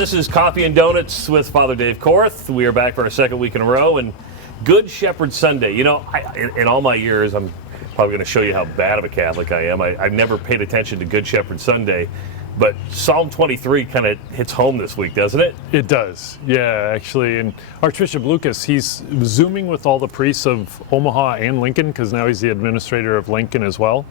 This is Coffee and Donuts with Father Dave Korth. We are back for our second week in a row, and Good Shepherd Sunday. You know, in all my years, I'm probably going to show you how bad of a Catholic I am. I've never paid attention to Good Shepherd Sunday, but Psalm 23 kind of hits home this week, doesn't it? It does, yeah, actually. And Archbishop Lucas, he's Zooming with all the priests of Omaha and Lincoln, because now he's the administrator of Lincoln as well.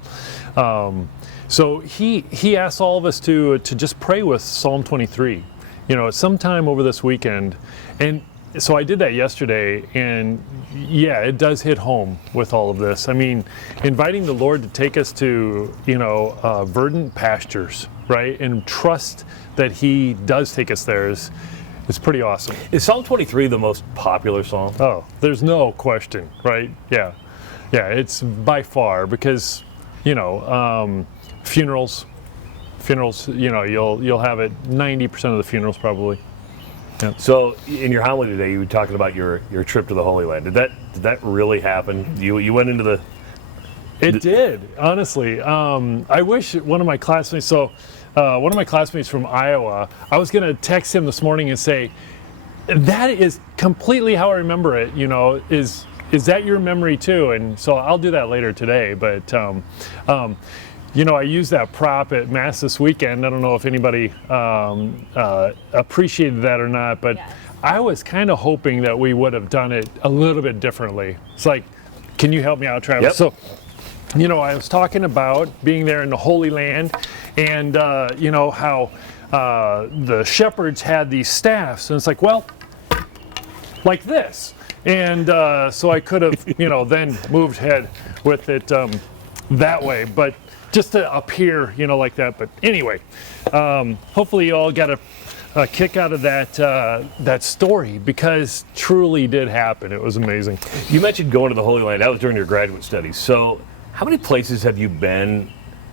So he asked all of us to just pray with Psalm 23, you know, sometime over this weekend. And so I did that yesterday, and yeah, it does hit home with all of this. I mean, inviting the Lord to take us to, verdant pastures, right? And trust that he does take us there is pretty awesome. Is Psalm 23 the most popular psalm? Oh, there's no question, right? Yeah, it's by far, because, funerals, you'll have it 90% of the funerals probably. Yeah. So in your homily today, you were talking about your trip to the Holy Land. Did that really happen? You went into the... It did, honestly. I wish one of my classmates, from Iowa, I was going to text him this morning and say, that is completely how I remember it, is that your memory too? And so I'll do that later today, but I used that prop at Mass this weekend. I don't know if anybody appreciated that or not, but yes. I was kind of hoping that we would have done it a little bit differently. It's like, can you help me out, Travis? Yep. So, I was talking about being there in the Holy Land, and how the shepherds had these staffs, and it's like, well, like this. And so I could have, then moved ahead with it that way, but just to appear, like that. But anyway, hopefully you all got a kick out of that story, because truly did happen. It was amazing. You mentioned going to the Holy Land. That was during your graduate studies. So how many places have you been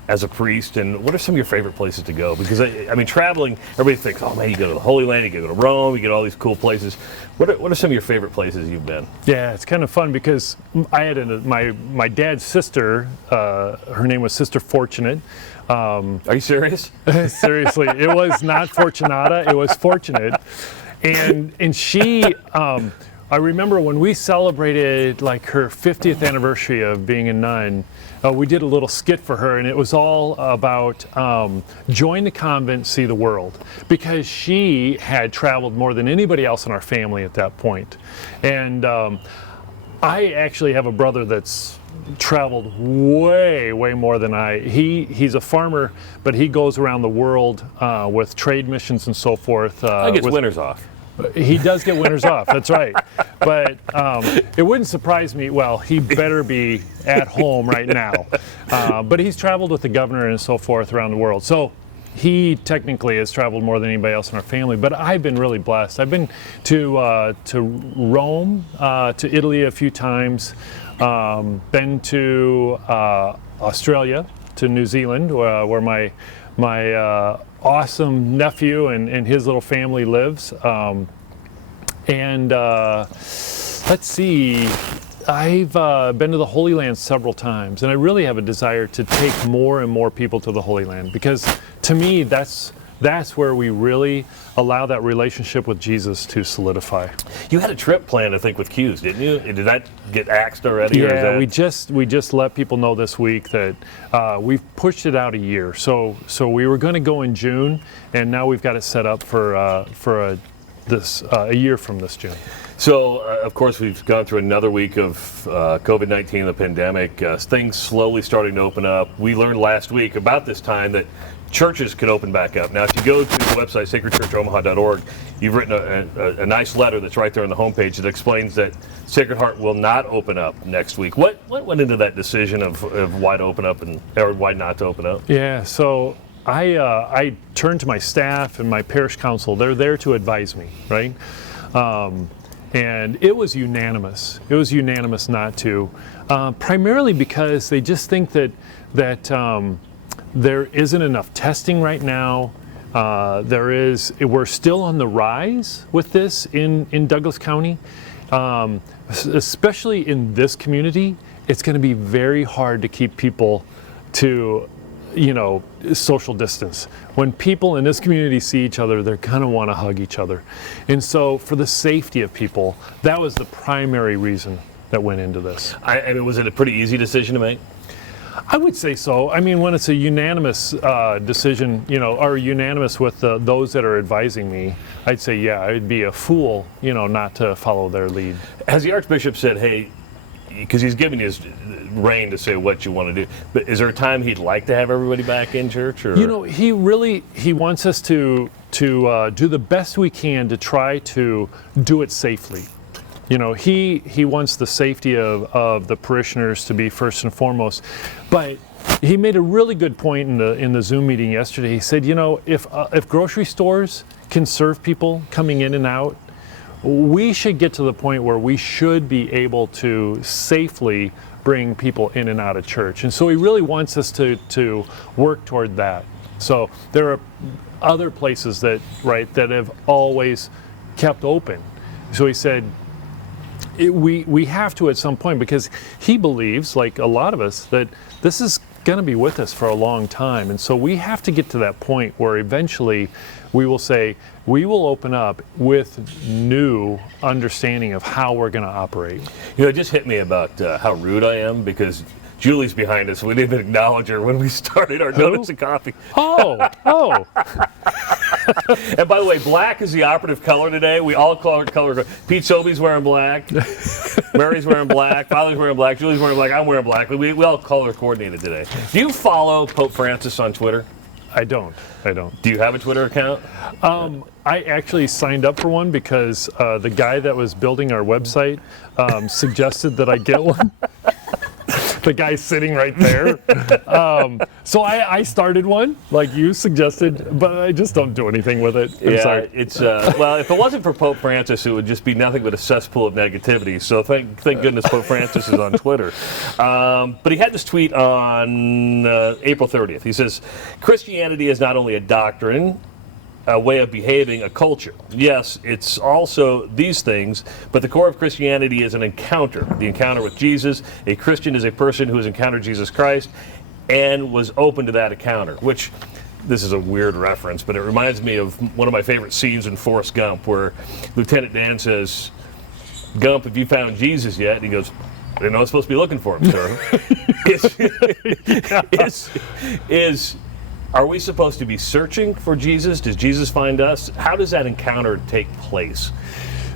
as a priest, and what are some of your favorite places to go? Because I mean, traveling, everybody thinks, oh man, you go to the Holy Land, you go to Rome, you get all these cool places. What are some of your favorite places you've been? Yeah, it's kind of fun, because I had my dad's sister. Her name was Sister Fortunate. Are you serious? Seriously, it was not Fortunata, it was Fortunate, and she. I remember when we celebrated like her 50th anniversary of being a nun, we did a little skit for her, and it was all about join the convent, see the world, because she had traveled more than anybody else in our family at that point. And I actually have a brother that's traveled way more than I. He's a farmer, but he goes around the world with trade missions and so forth. I get winters off. He does get winters off, that's right. But it wouldn't surprise me. Well, he better be at home right now. But he's traveled with the governor and so forth around the world. So he technically has traveled more than anybody else in our family. But I've been really blessed. I've been to Rome, to Italy a few times, been to Australia, to New Zealand, where my awesome nephew and his little family lives. Let's see, I've been to the Holy Land several times, and I really have a desire to take more and more people to the Holy Land, because to me that's where we really allow that relationship with Jesus to solidify. You had a trip planned, I think, with Q's, didn't you? Did that get axed already? Yeah, or is that... we just let people know this week that we've pushed it out a year. So we were going to go in June, and now we've got it set up for a year from this June. So, of course, we've gone through another week of COVID-19, the pandemic, things slowly starting to open up. We learned last week about this time that churches could open back up. Now, if you go to the website, sacredchurchomaha.org, you've written a nice letter that's right there on the homepage that explains that Sacred Heart will not open up next week. What went into that decision of why to open up or why not to open up? Yeah, so I turned to my staff and my parish council. They're there to advise me, right? And it was unanimous. It was unanimous not to, primarily because they just think that there isn't enough testing right now. We're still on the rise with this in Douglas County, especially in this community. It's going to be very hard to keep people to social distance. When people in this community see each other, they're going to want to hug each other. And so for the safety of people, that was the primary reason that went into this. I mean, was it a pretty easy decision to make? I would say so. I mean, when it's a unanimous decision, or unanimous with those that are advising me, I'd say, yeah, I'd be a fool, not to follow their lead. Has the Archbishop said, hey, because he's giving you his reign to say what you want to do, but is there a time he'd like to have everybody back in church? Or? He wants us to do the best we can to try to do it safely. He wants the safety of the parishioners to be first and foremost. But he made a really good point in the Zoom meeting yesterday. He said, if grocery stores can serve people coming in and out, we should get to the point where we should be able to safely bring people in and out of church. And so he really wants us to work toward that. So there are other places that have always kept open. So he said, we have to at some point, because he believes, like a lot of us, that this is going to be with us for a long time. And so we have to get to that point where eventually we will say, we will open up with new understanding of how we're going to operate. It just hit me about how rude I am, because Julie's behind us. We didn't even acknowledge her when we started our Donuts and Coffee. Oh. And by the way, black is the operative color today. We all color. Pete Sobey's wearing black. Mary's wearing black. Father's wearing black. Julie's wearing black. I'm wearing black. We all color coordinated today. Do you follow Pope Francis on Twitter? I don't. Do you have a Twitter account? I actually signed up for one because the guy that was building our website suggested that I get one. The guy sitting right there. So I started one, like you suggested, but I just don't do anything with it. I'm sorry. It's well, if it wasn't for Pope Francis, it would just be nothing but a cesspool of negativity. So thank goodness Pope Francis is on Twitter. But he had this tweet on April 30th. He says, Christianity is not only a doctrine, a way of behaving, a culture. Yes, it's also these things, but the core of Christianity is an encounter, the encounter with Jesus. A Christian is a person who has encountered Jesus Christ and was open to that encounter, which, this is a weird reference, but it reminds me of one of my favorite scenes in Forrest Gump, where Lieutenant Dan says, Gump, have you found Jesus yet? And he goes, I didn't know I was supposed to be looking for him, sir. Are we supposed to be searching for Jesus? Does Jesus find us? How does that encounter take place?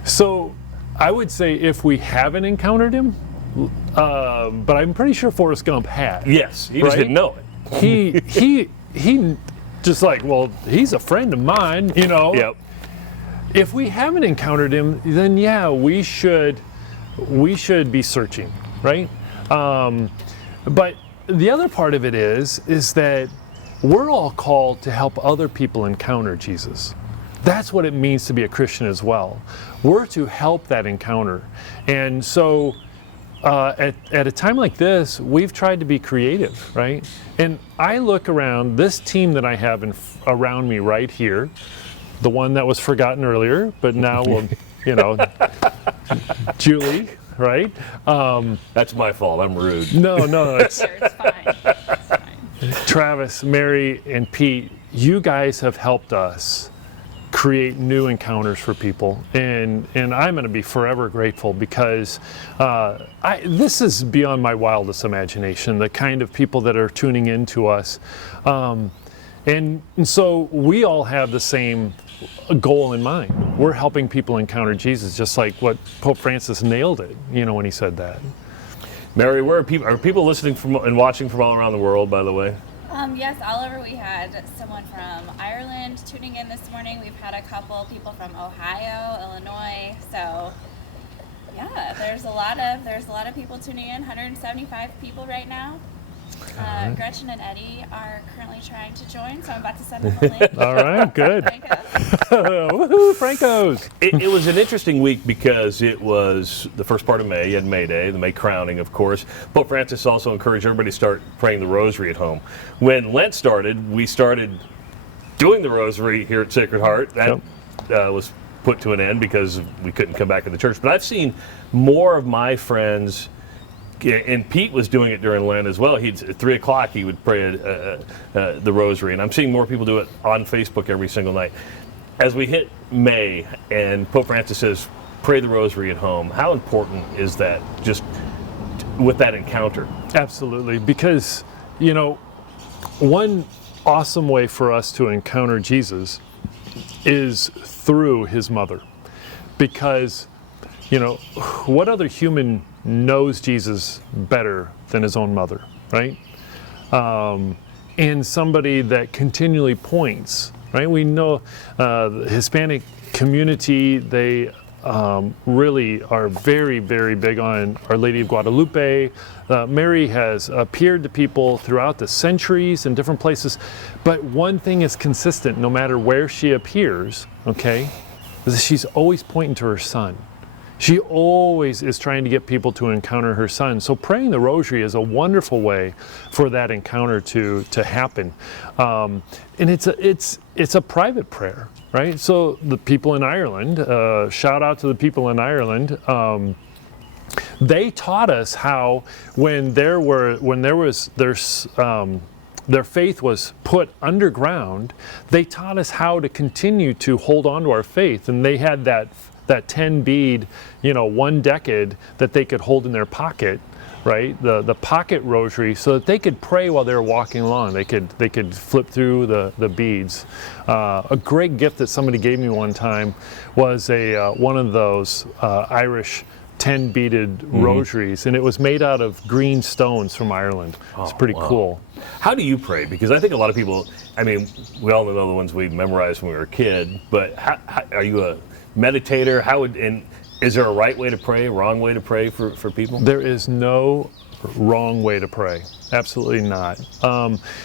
So I would say if we haven't encountered him, but I'm pretty sure Forrest Gump had. Yes, he just didn't know it. He just like, well, he's a friend of mine, Yep. If we haven't encountered him, then yeah, we should be searching, right? But the other part of it is that we're all called to help other people encounter Jesus. That's what it means to be a Christian as well. We're to help that encounter. And so at a time like this, we've tried to be creative, right? And I look around, this team that I have around me right here, the one that was forgotten earlier, but now we'll, Julie, right? That's my fault. I'm rude. No, It's fine. Travis, Mary, and Pete, you guys have helped us create new encounters for people, and I'm going to be forever grateful, because this is beyond my wildest imagination, the kind of people that are tuning in to us. And so we all have the same goal in mind. We're helping people encounter Jesus, just like what Pope Francis nailed it, when he said that. Mary, where are people listening from and watching from all around the world, by the way? Yes, Oliver, we had someone from Ireland tuning in this morning. We've had a couple people from Ohio, Illinois. So, yeah, there's a lot of people tuning in. 175 people right now. Gretchen and Eddie are currently trying to join, so I'm about to send them a link. All right, good. Woohoo, Francos! It was an interesting week because it was the first part of May. You had May Day, the May crowning, of course. Pope Francis also encouraged everybody to start praying the rosary at home. When Lent started, we started doing the rosary here at Sacred Heart. That was put to an end because we couldn't come back to the church. But I've seen more of my friends And Pete was doing it during Lent as well. At 3 o'clock he would pray the rosary, and I'm seeing more people do it on Facebook every single night. As we hit May and Pope Francis says, pray the rosary at home, how important is that just with that encounter? Absolutely, because, one awesome way for us to encounter Jesus is through his mother. Because, what other human knows Jesus better than his own mother, right? And somebody that continually points, right? We know the Hispanic community, they really are very, very big on Our Lady of Guadalupe. Mary has appeared to people throughout the centuries in different places, but one thing is consistent no matter where she appears, okay, is that she's always pointing to her son. She always is trying to get people to encounter her son. So praying the rosary is a wonderful way for that encounter to happen. And it's a private prayer, right? So the people in Ireland, shout out to the people in Ireland. They taught us how their faith was put underground, they taught us how to continue to hold on to our faith. And they had that 10 bead, 1 decade that they could hold in their pocket, right? The pocket rosary, so that they could pray while they were walking along. They could flip through the beads. A great gift that somebody gave me one time was one of those Irish 10 beaded rosaries, and it was made out of green stones from Ireland. It's pretty cool. How do you pray? Because I think a lot of people, we all know the ones we memorized when we were a kid, but how, are you a meditator? Is there a right way to pray, a wrong way to pray for people? There is no wrong way to pray. Absolutely not.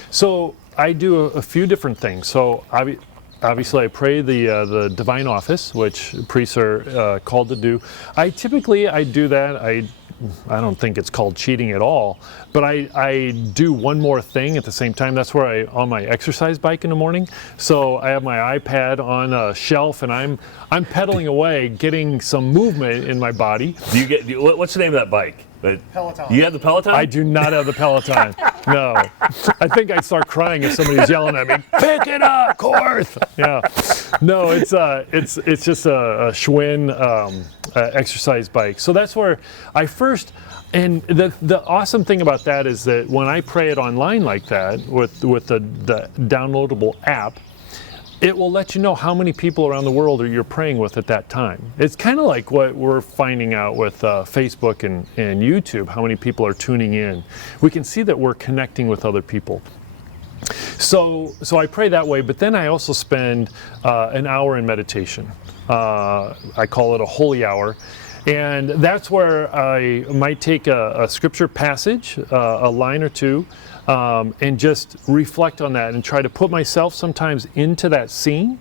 So I do a few different things. So obviously I pray the divine office, which priests are called to do. I do that. I don't think it's called cheating at all, but I do one more thing at the same time. That's where on my exercise bike in the morning. So I have my iPad on a shelf, and I'm pedaling away, getting some movement in my body. What's the name of that bike? Peloton. You have the Peloton? I do not have the Peloton. No. I think I'd start crying if somebody's yelling at me, "Pick it up, Korth!" Yeah. No, it's just a Schwinn exercise bike. So that's where I first, and the awesome thing about that is that when I pray it online like that with the downloadable app, it will let you know how many people around the world you're praying with at that time. It's kind of like what we're finding out with Facebook and YouTube, how many people are tuning in. We can see that we're connecting with other people. So I pray that way, but then I also spend an hour in meditation. I call it a holy hour. And that's where I might take a scripture passage, a line or two, and just reflect on that and try to put myself sometimes into that scene.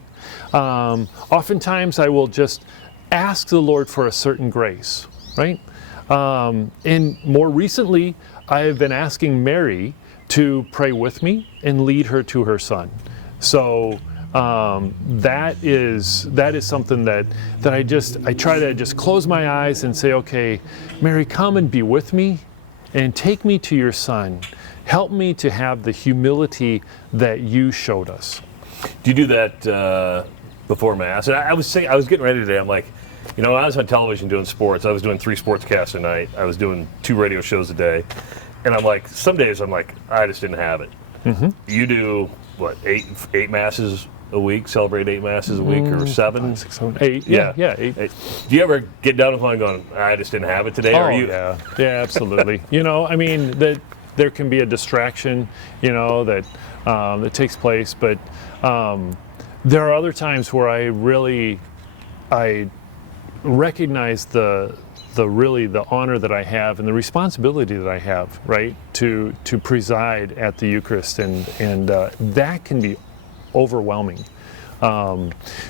Oftentimes I will just ask the Lord for a certain grace, right? And more recently, I have been asking Mary to pray with me and lead her to her son. So that is something that I try to just close my eyes and say, okay, Mary, come and be with me and take me to your son. Help me to have the humility that you showed us. Do you do that before Mass? And I was getting ready today. I'm like, I was on television doing sports. I was doing 3 sportscasts a night. I was doing 2 radio shows a day. And I'm like, some days I'm like, I just didn't have it. Mm-hmm. You do, what, 8 Masses a week, celebrate 8 Masses a week, or 7? 5, 6, 7, 8. Yeah, 8. Do you ever get down the phone going, I just didn't have it today? Yeah, absolutely. That there can be a distraction, that takes place, but there are other times where I recognize the honor that I have and the responsibility that I have, right, to preside at the Eucharist, and that can be overwhelming.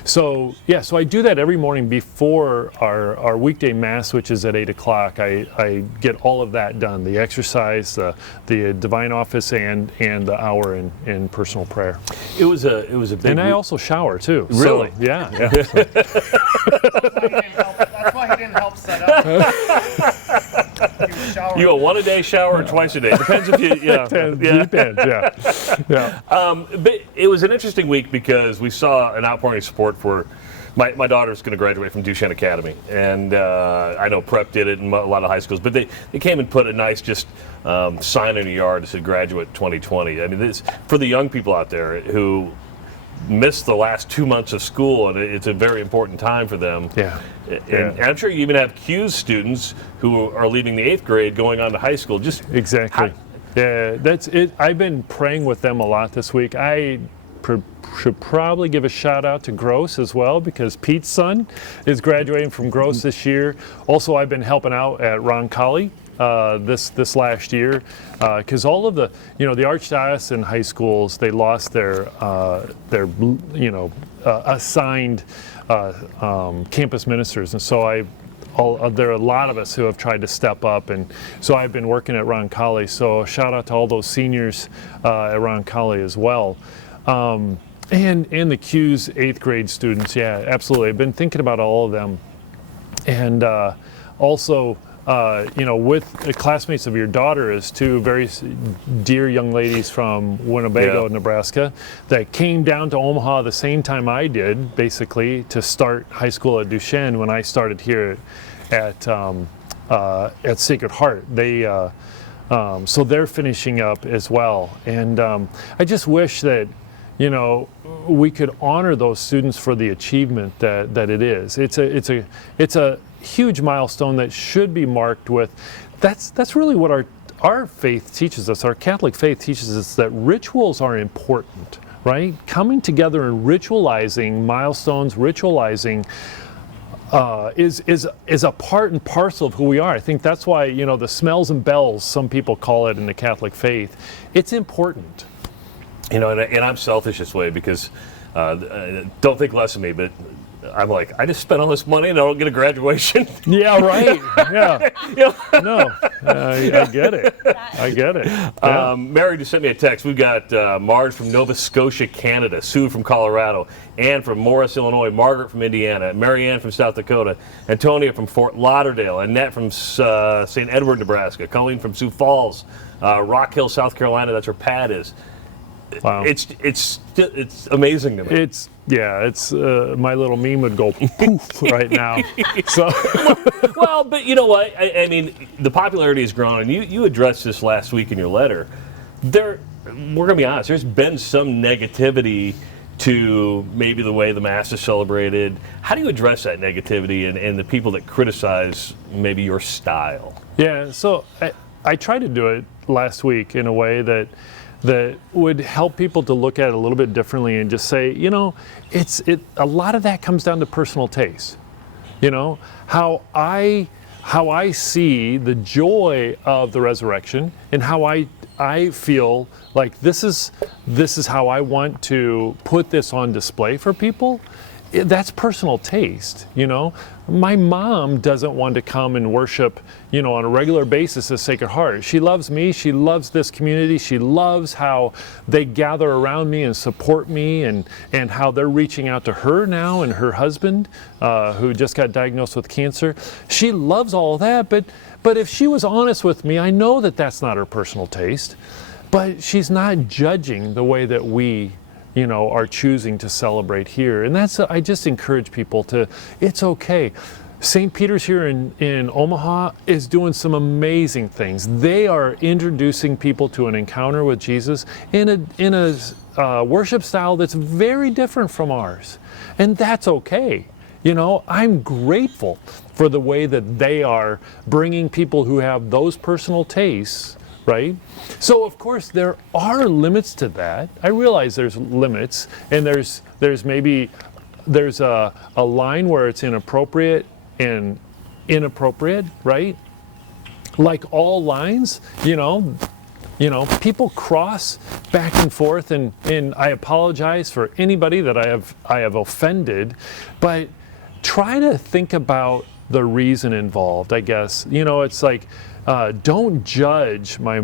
So I do that every morning before our weekday Mass, which is at 8 o'clock. I get all of that done: the exercise, the divine office, and the hour in personal prayer. It was a big. And I also shower too. Really? So, yeah. That's why he didn't help set up. He was shower. You a one-a-day shower or twice a day? Depends if you, yeah. Depends, yeah. But it was an interesting week because we saw an outpouring of support for my daughter's going to graduate from Duchesne Academy, and I know Prep did it in a lot of high schools, but they came and put a nice just sign in the yard that said graduate 2020. I mean, this for the young people out there who missed the last 2 months of school, and it's a very important time for them. Yeah. And I'm sure you even have Q's students who are leaving the 8th grade going on to high school. Just Exactly. Yeah, that's it. I've been praying with them a lot this week. I should probably give a shout out to Gross as well, because Pete's son is graduating from Gross this year. Also, I've been helping out at Roncalli this last year, because all of the the archdiocesan high schools, they lost their assigned campus ministers, and so there are a lot of us who have tried to step up, and so I've been working at Roncalli. So shout out to all those seniors at Roncalli as well. And the Q's 8th grade students, yeah, absolutely. I've been thinking about all of them. And also, with classmates of your daughter is two very dear young ladies from Winnebago, Nebraska, that came down to Omaha the same time I did, basically, to start high school at Duchesne when I started here at Sacred Heart. So they're finishing up as well. And I just wish that we could honor those students for the achievement that it is. It's a huge milestone that should be marked with. That's really what our faith teaches us. Our Catholic faith teaches us that rituals are important, right? Coming together and ritualizing milestones, ritualizing is a part and parcel of who we are. I think that's why the smells and bells, some people call it in the Catholic faith, it's important. And I'm selfish this way because don't think less of me, but I'm like, I just spent all this money and I don't get a graduation. Yeah, right. Yeah. No, I get it. I get it. Yeah. Mary just sent me a text. We've got Marge from Nova Scotia, Canada, Sue from Colorado, Ann from Morris, Illinois, Margaret from Indiana, Mary Ann from South Dakota, Antonia from Fort Lauderdale, Annette from St. Edward, Nebraska, Colleen from Sioux Falls, Rock Hill, South Carolina. That's where Pat is. Wow. It's amazing to me. It's my little meme would go poof right now. So well, but you know what? I mean, the popularity has grown, and you addressed this last week in your letter. We're going to be honest. There's been some negativity to maybe the way the Mass is celebrated. How do you address that negativity and the people that criticize maybe your style? Yeah. So I tried to do it last week in a way that would help people to look at it a little bit differently and just say, a lot of that comes down to personal taste. How I see the joy of the resurrection, and how I feel like this is how I want to put this on display for people. That's personal taste. My mom doesn't want to come and worship, on a regular basis at Sacred Heart. She loves me. She loves this community. She loves how they gather around me and support me, and how they're reaching out to her now and her husband, who just got diagnosed with cancer. She loves all of that, but if she was honest with me, I know that that's not her personal taste, but she's not judging the way that we are choosing to celebrate here. And I just encourage people it's okay. St. Peter's here in Omaha is doing some amazing things. They are introducing people to an encounter with Jesus in a worship style that's very different from ours. And that's okay. I'm grateful for the way that they are bringing people who have those personal tastes, right? So of course there are limits to that. I realize there's limits, and there's a line where it's inappropriate and inappropriate, right? Like all lines, people cross back and forth, and I apologize for anybody that I have offended, but try to think about the reason involved, I guess. It's like, don't judge my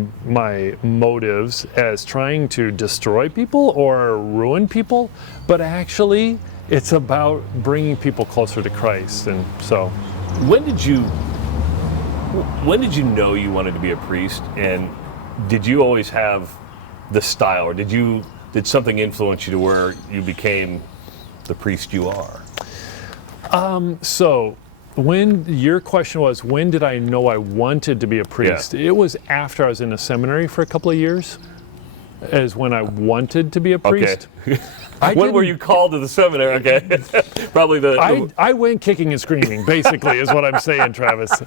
motives as trying to destroy people or ruin people, but actually it's about bringing people closer to Christ. And so, when did you When did you know you wanted to be a priest, and did you always have the style, or did something influence you to where you became the priest you are? So, when your question was, when did I know I wanted to be a priest? Yeah. It was after I was in a seminary for a couple of years, as when I wanted to be a priest. Okay. When were you called to the seminary? Okay. Probably I went kicking and screaming, basically, is what I'm saying, Travis.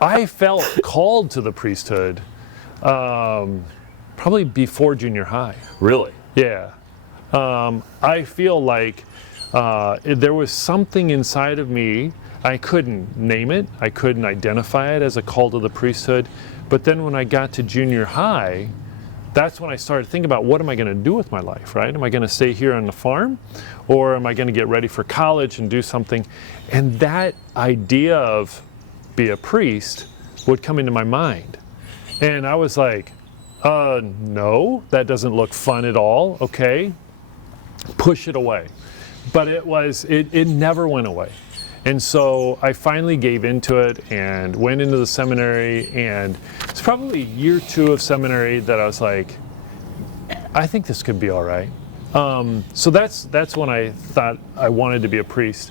I felt called to the priesthood probably before junior high. Really? Yeah. I feel like there was something inside of me. I couldn't name it. I couldn't identify it as a call to the priesthood. But then when I got to junior high, that's when I started thinking about, what am I going to do with my life, right? Am I going to stay here on the farm, or am I going to get ready for college and do something? And that idea of be a priest would come into my mind. And I was like, no, that doesn't look fun at all. Okay, push it away. But it never went away. And so I finally gave into it and went into the seminary, and it's probably year 2 of seminary that I was like, I think this could be all right. So that's when I thought I wanted to be a priest.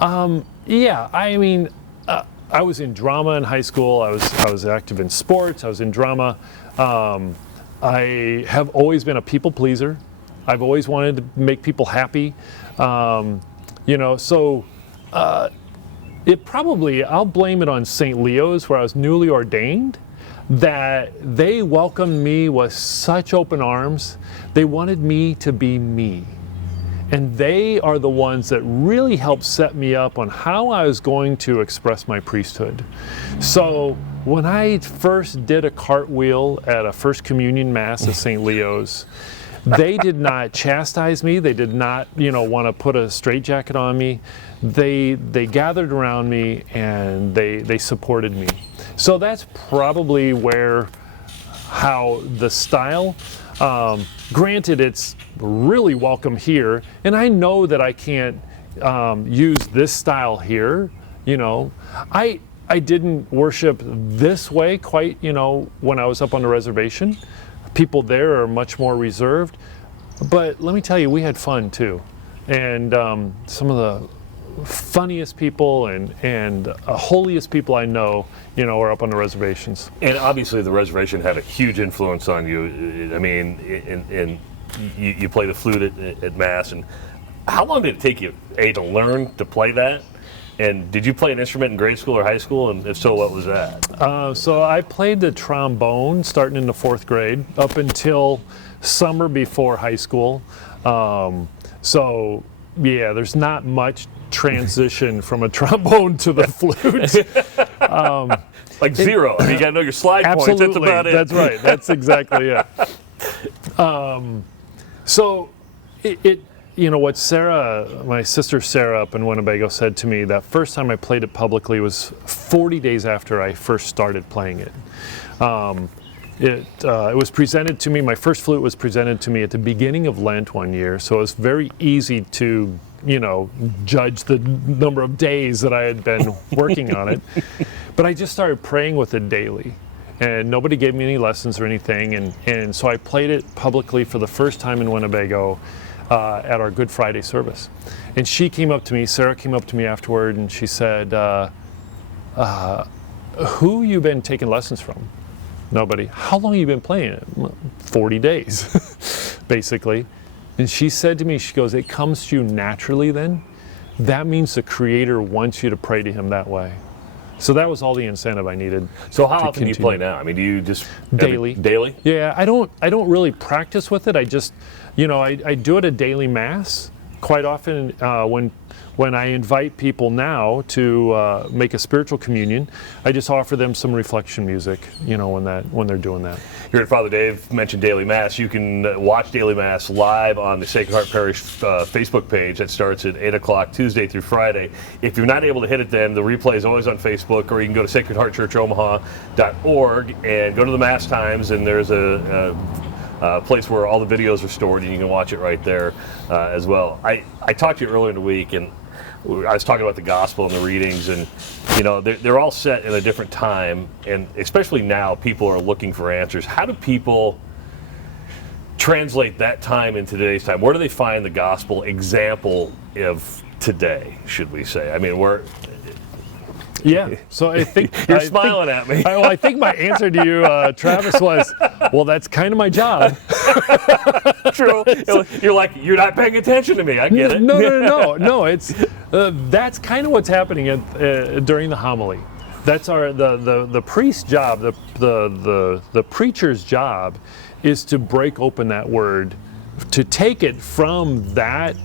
Yeah, I mean, I was in drama in high school. I was active in sports. I was in drama. I have always been a people pleaser. I've always wanted to make people happy. I'll blame it on St. Leo's, where I was newly ordained, that they welcomed me with such open arms. They wanted me to be me. And they are the ones that really helped set me up on how I was going to express my priesthood. So when I first did a cartwheel at a First Communion Mass at St. Leo's, they did not chastise me. They did not, want to put a straitjacket on me. They gathered around me and they supported me. So that's probably how the style. Granted, it's really welcome here, and I know that I can't use this style here. I didn't worship this way quite. When I was up on the reservation. People there are much more reserved, but let me tell you, we had fun too. And some of the funniest people and holiest people I know, are up on the reservations. And obviously the reservation had a huge influence on you. I mean, and you play the flute at Mass. And how long did it take you, to learn to play that? And did you play an instrument in grade school or high school? And if so, what was that? So I played the trombone starting in the 4th grade up until summer before high school. So yeah, there's not much transition from a trombone to the flute. Like zero. You got to know your slide points. That's about it. That's right. That's exactly it. So what Sarah, my sister Sarah up in Winnebago, said to me that first time I played it publicly was 40 days after I first started playing it. It was presented to me, my first flute was presented to me at the beginning of Lent one year, so it was very easy to, judge the number of days that I had been working on it. But I just started praying with it daily. And nobody gave me any lessons or anything, and so I played it publicly for the first time in Winnebago at our Good Friday service. And Sarah came up to me afterward, and she said, who you been taking lessons from? Nobody. How long have you been playing it? 40 days, basically. And she said to me, she goes, it comes to you naturally then? That means the Creator wants you to pray to Him that way. So that was all the incentive I needed. So how often do you play now? I mean, do you just daily? Daily? Yeah, I don't really practice with it. I just, I do it at daily Mass quite often when I invite people now to make a spiritual communion. I just offer them some reflection music, when they're doing that. Here at Father Dave mentioned Daily Mass. You can watch Daily Mass live on the Sacred Heart Parish Facebook page. That starts at 8 o'clock Tuesday through Friday. If you're not able to hit it then, the replay is always on Facebook, or you can go to sacredheartchurchomaha.org and go to the Mass times, and there's a place where all the videos are stored, and you can watch it right there as well. I talked to you earlier in the week, and I was talking about the gospel and the readings, and they're all set in a different time, and especially now, people are looking for answers. How do people translate that time in today's time? Where do they find the gospel example of today, should we say? I mean, Yeah, so I think you're smiling at me. I think my answer to you, Travis, was, well, that's kind of my job. True. You're like, you're not paying attention to me. I get it. No. It's that's kind of what's happening during the homily. That's the priest's job. The preacher's job is to break open that word, to take it from that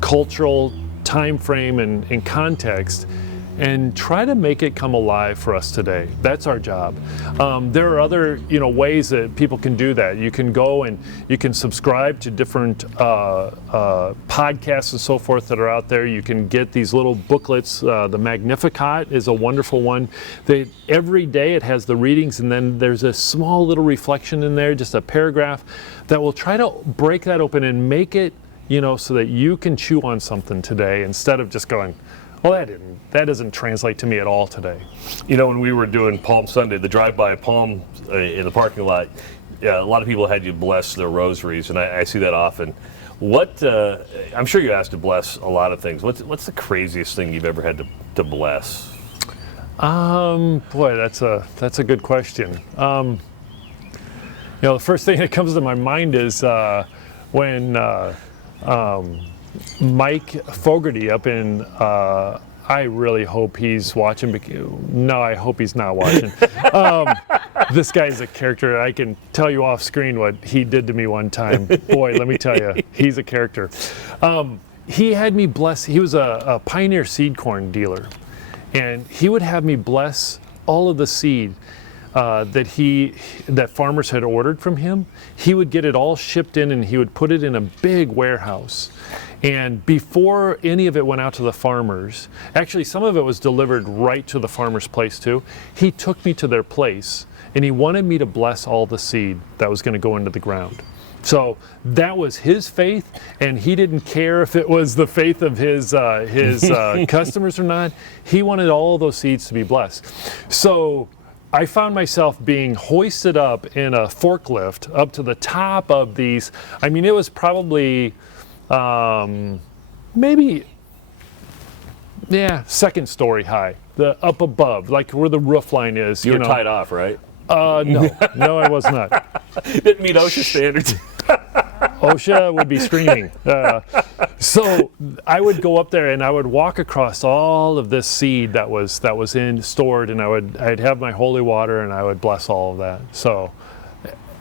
cultural time frame and context, and try to make it come alive for us today. That's our job. There are other ways that people can do that. You can go and you can subscribe to different podcasts and so forth that are out there. You can get these little booklets. The Magnificat is a wonderful one. Every day it has the readings, and then there's a small little reflection in there, just a paragraph that will try to break that open and make it so that you can chew on something today instead of just going, well, that doesn't translate to me at all today. When we were doing Palm Sunday, the drive-by Palm in the parking lot, a lot of people had you bless their rosaries, and I see that often. I'm sure you asked to bless a lot of things. What's the craziest thing you've ever had to bless? Boy, that's a good question. The first thing that comes to my mind is when Mike Fogarty up in, I really hope he's watching. No, I hope he's not watching. This guy's a character. I can tell you off screen what he did to me one time. Boy, let me tell you, he's a character. He had me bless, he was a Pioneer seed corn dealer, and he would have me bless all of the seed that farmers had ordered from him. He would get it all shipped in, and he would put it in a big warehouse. And before any of it went out to the farmers, actually some of it was delivered right to the farmer's place too, he took me to their place, and he wanted me to bless all the seed that was going to go into the ground. So that was his faith, and he didn't care if it was the faith of his customers or not. He wanted all those seeds to be blessed. So I found myself being hoisted up in a forklift up to the top of these. I mean, it was probably maybe, second story high, up above, like where the roof line is. You were tied off, right? No, I was not. Didn't meet OSHA standards. OSHA would be screaming. So I would go up there and I would walk across all of this seed that was stored, and I'd have my holy water and I would bless all of that. So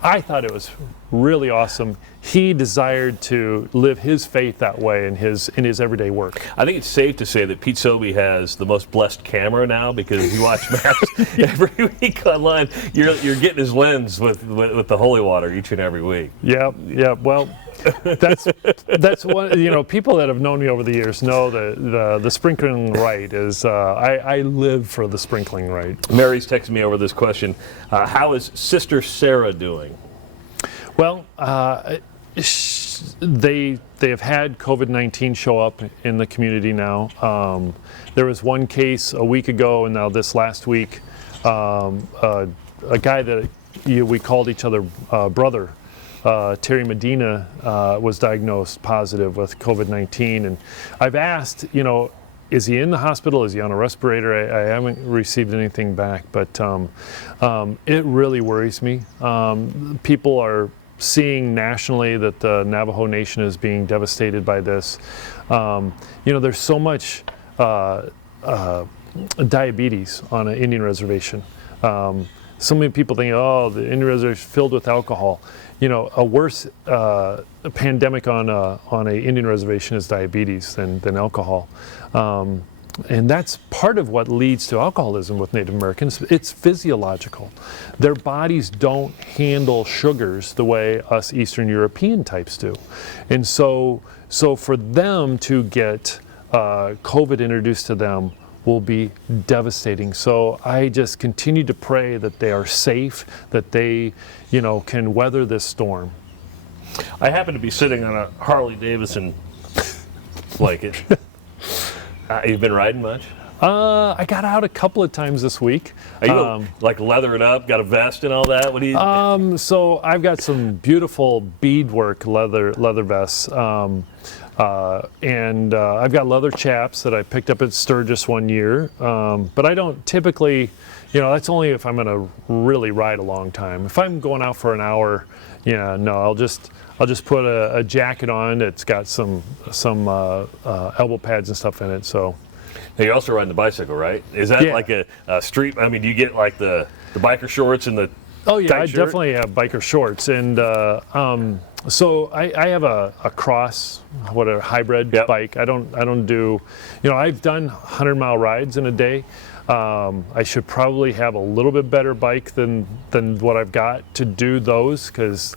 I thought it was really awesome. He desired to live his faith that way in his everyday work. I think it's safe to say that Pete Sobey has the most blessed camera now, because if you watch Mass every week online, you're getting his lens with the holy water each and every week. Yeah. Well, that's one. People that have known me over the years know that the sprinkling rite is. I live for the sprinkling rite. Mary's texting me over this question. How is Sister Sarah doing? Well, they have had COVID-19 show up in the community now. There was one case a week ago, and now this last week, a guy that we called each other brother, Terry Medina, was diagnosed positive with COVID-19, and I've asked, is he in the hospital? Is he on a respirator? I haven't received anything back, but it really worries me. People are seeing nationally that the Navajo Nation is being devastated by this. There's so much diabetes on an Indian reservation. So many people think, the Indian reservation is filled with alcohol. A worse pandemic on a Indian reservation is diabetes than alcohol. And that's part of what leads to alcoholism with Native Americans. It's physiological. Their bodies don't handle sugars the way us Eastern European types do. And so for them to get COVID introduced to them will be devastating. So I just continue to pray that they are safe, that they, can weather this storm. I happen to be sitting on a Harley Davidson blanket. You've been riding much? I got out a couple of times this week. Are you like leathering up, got a vest and all that? What do you? So I've got some beautiful beadwork leather vests, and I've got leather chaps that I picked up at Sturgis one year. But I don't typically, that's only if I'm going to really ride a long time. If I'm going out for an hour, no, I'll just put a jacket on that's got some elbow pads and stuff in it. So. Now you're also riding the bicycle, right? Is that like a street? I mean, do you get like the biker shorts and the Oh yeah, I shirt? definitely have biker shorts, and so I have a cross, a hybrid bike. I don't do, I've done 100-mile rides in a day. I should probably have a little bit better bike than what I've got to do those, because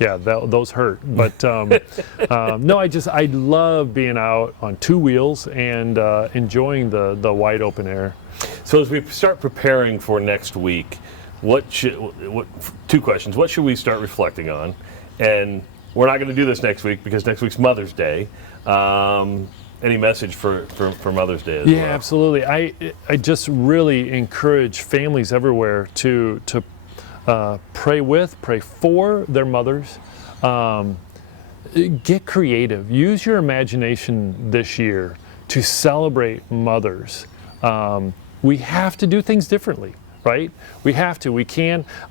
those hurt. But no, I love being out on two wheels and enjoying the wide open air. So as we start preparing for next week, two questions. What should we start reflecting on? And we're not going to do this next week because next week's Mother's Day. Any message for Mother's Day as well? Yeah, absolutely. I just really encourage families everywhere to pray for their mothers. Get creative. Use your imagination this year to celebrate mothers. We have to do things differently, right? We have to.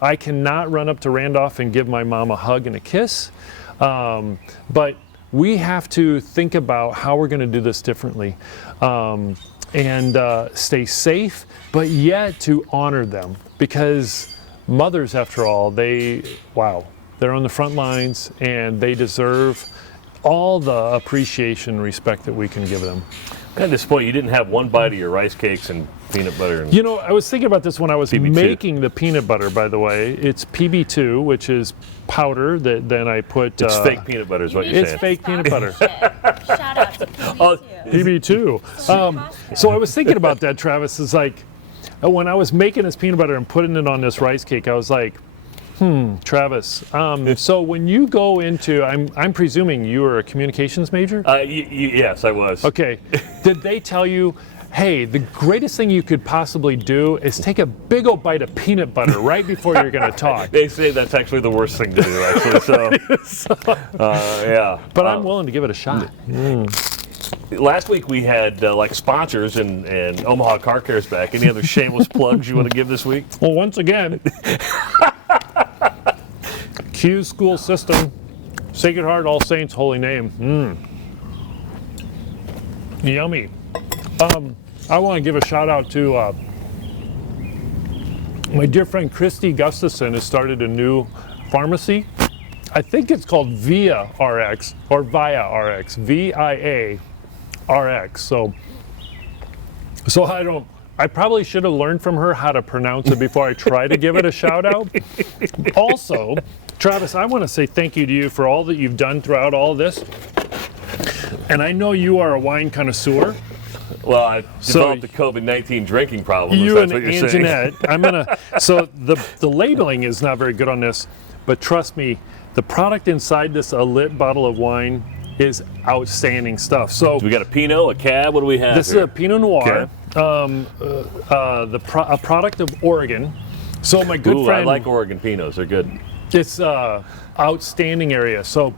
I cannot run up to Randolph and give my mom a hug and a kiss, but we have to think about how we're going to do this differently, and stay safe, but yet to honor them, because mothers, after all, they're on the front lines and they deserve all the appreciation and respect that we can give them. I'm kind of disappointed you didn't have one bite of your rice cakes and peanut butter. And I was thinking about this when I was PB2. making the peanut butter, by the way. It's PB2, which is powder that then I put... It's fake peanut butter is what you're saying. It's fake peanut butter. Shout out to PB2. PB2. So I was thinking about that, Travis. It's like, when I was making this peanut butter and putting it on this rice cake, I was like, Travis, so when you go into, I'm presuming you are a communications major? Yes, I was. Okay. Did they tell you, hey, the greatest thing you could possibly do is take a big old bite of peanut butter right before you're going to talk? They say that's actually the worst thing to do, actually. So, yeah. But I'm willing to give it a shot. Last week we had like sponsors and Omaha Car Care's back. Any other shameless plugs you want to give this week? Well, once again, Q School System, Sacred Heart, All Saints, Holy Name. Yummy. I want to give a shout out to my dear friend Christy Gustafson has started a new pharmacy. I think it's called Via RX or Via RX, VIA RX. So I probably should have learned from her how to pronounce it before I try to give it a shout out. Also, Travis, I want to say thank you to you for all that you've done throughout all this. And I know you are a wine connoisseur. Well, I developed a COVID-19 drinking problem. You that's and what you're Aunt saying. Jeanette. So the labeling is not very good on this, but trust me, the product inside this lit bottle of wine is outstanding stuff. So we got a Pinot, a Cab. What do we have? This here? is a Pinot Noir, Okay. a product of Oregon. So my good friend, I like Oregon Pinots. They're good. It's outstanding area. So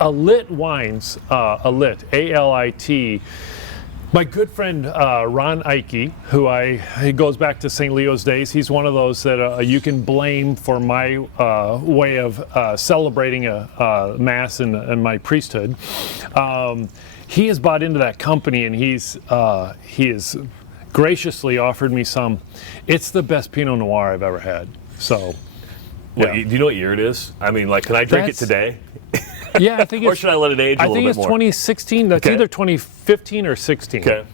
Alit Wines, Alit, A-L-I-T. My good friend Ron Ike, he goes back to St. Leo's days. He's one of those that you can blame for my way of celebrating a mass in my priesthood. He has bought into that company, and he has graciously offered me some. It's the best Pinot Noir I've ever had. So, do you know what year it is? I mean, like, can I drink it today? Yeah, I think or should I let it age a little bit more? I think it's 2016. That's either 2015 or 16. Okay.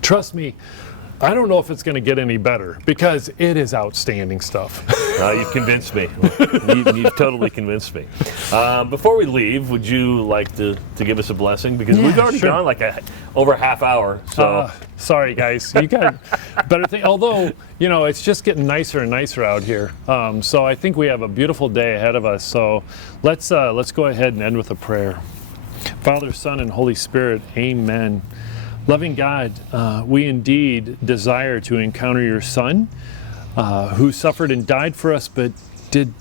Trust me, I don't know if it's going to get any better because it is outstanding stuff. You've convinced me. You've totally convinced me. Before we leave, would you like to give us a blessing? Because we've already gone like over a half hour. So sorry, guys. You got better thing. Although, it's just getting nicer and nicer out here. So I think we have a beautiful day ahead of us. So let's go ahead and end with a prayer. Father, Son, and Holy Spirit, amen. Loving God, we indeed desire to encounter your Son, who suffered and died for us, but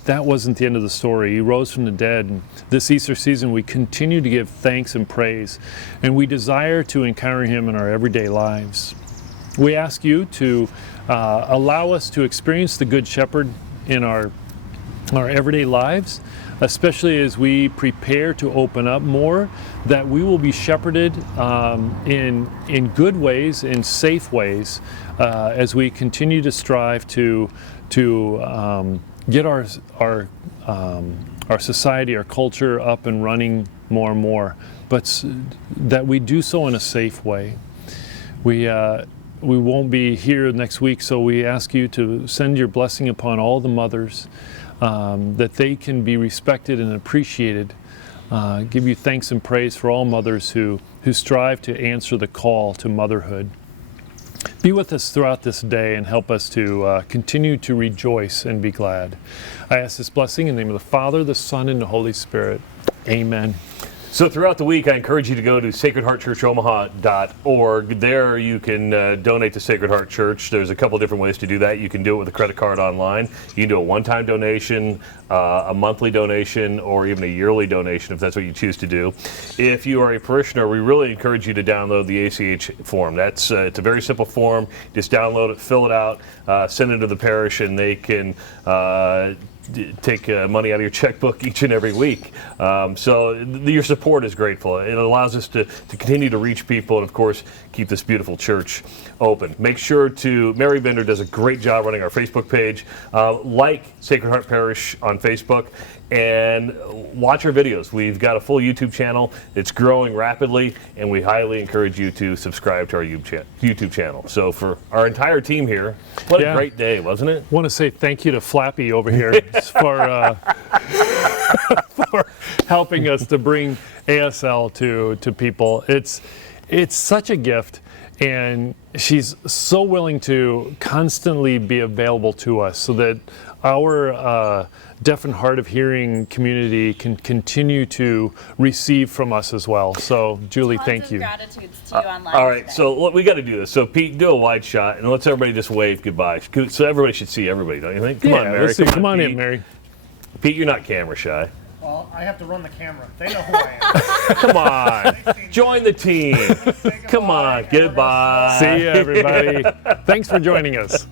that wasn't the end of the story. He rose from the dead. And this Easter season, we continue to give thanks and praise, and we desire to encounter him in our everyday lives. We ask you to allow us to experience the Good Shepherd in our everyday lives, especially as we prepare to open up more, that we will be shepherded in good ways, in safe ways, as we continue to strive to get our society, our culture up and running more and more, but that we do so in a safe way. We won't be here next week, so we ask you to send your blessing upon all the mothers, that they can be respected and appreciated. Give you thanks and praise for all mothers who strive to answer the call to motherhood. Be with us throughout this day and help us to continue to rejoice and be glad. I ask this blessing in the name of the Father, the Son, and the Holy Spirit. Amen. So throughout the week, I encourage you to go to sacredheartchurchomaha.org. There you can donate to Sacred Heart Church. There's a couple different ways to do that. You can do it with a credit card online. You can do a one-time donation, a monthly donation, or even a yearly donation if that's what you choose to do. If you are a parishioner, we really encourage you to download the ACH form. It's a very simple form. Just download it, fill it out, send it to the parish, and they can take money out of your checkbook each and every week. So your support is grateful. It allows us to continue to reach people and, of course, keep this beautiful church open. Make sure Mary Bender does a great job running our Facebook page. Like Sacred Heart Parish on Facebook and watch our videos. We've got a full YouTube channel. It's growing rapidly, and we highly encourage you to subscribe to our YouTube channel. So for our entire team here, what a great day, wasn't it? I want to say thank you to Flappy over here for helping us to bring ASL to people. It's such a gift, and she's so willing to constantly be available to us so that our deaf and hard of hearing community can continue to receive from us as well. So, Julie, thank you. Gratitudes to you online. All right, today. so we got to do this. So, Pete, do a wide shot, and let's everybody just wave goodbye. So everybody should see everybody, don't you think? Come on, Mary. Let's see. Come on Pete. in, Mary. Pete, you're not camera shy. Well, I have to run the camera. They know who I Come on. Join the team. am. Come on. Goodbye. See you, everybody. Thanks for joining us.